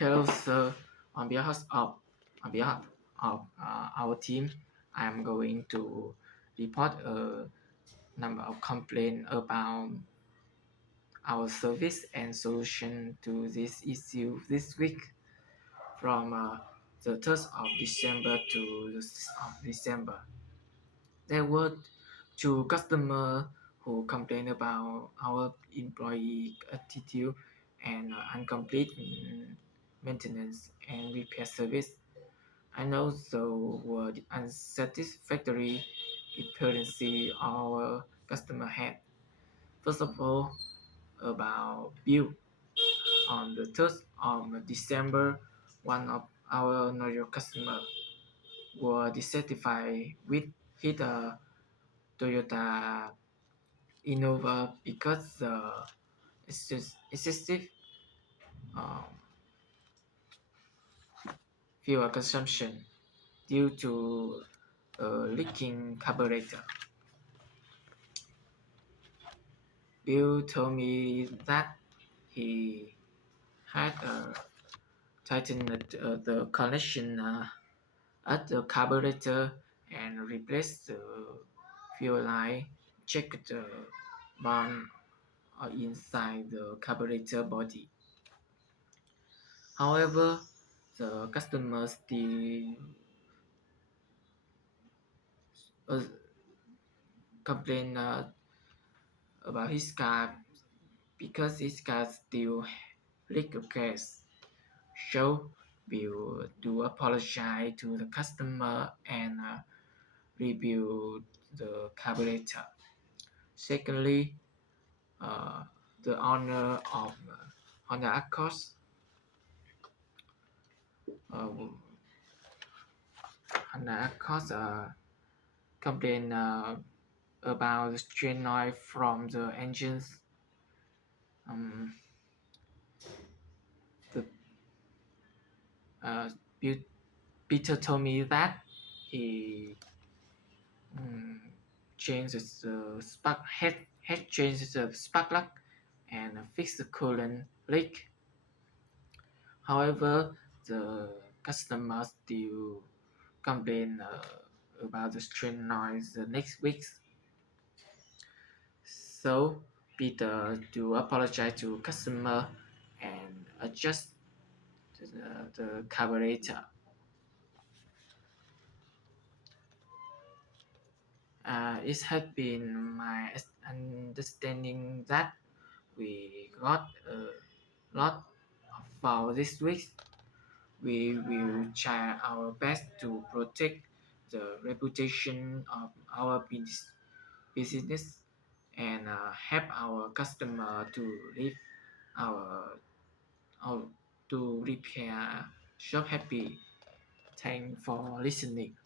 Hello, sir. On behalf of on behalf of our team, I am going to report a number of complaints about our service and solution to this issue this week from the 3rd of December to the 6th of December. There were two customers who complained about our employee attitude and incomplete maintenance and repair service. And also were the unsatisfactory appearance our customer had. First of all, about bill. On the 3rd of December, one of our loyal customers were dissatisfied with his Toyota Innova because the excessive um, fuel consumption due to a leaking carburetor. Bill told me that he had tightened the connection at the carburetor and replaced the fuel line, checked the bond inside the carburetor body. However, the customer still uh, complained about his car because his car still leak gas. So we do apologize to the customer and rebuild the carburetor. Secondly, uh, the owner of Honda Accord uh, complained about the strain noise from the engines. Um, the uh, Peter told me that he um, changes the spark head changes the spark plug and fix the coolant leak. However, the customer still complain about the strain noise the next week. So Peter do apologize to customer and adjust the carburetor. It had been my understanding that we got a lot of foul this week. We will try our best to protect the reputation of our business and help our customer to live our, our to repair shop happy. Thanks for listening.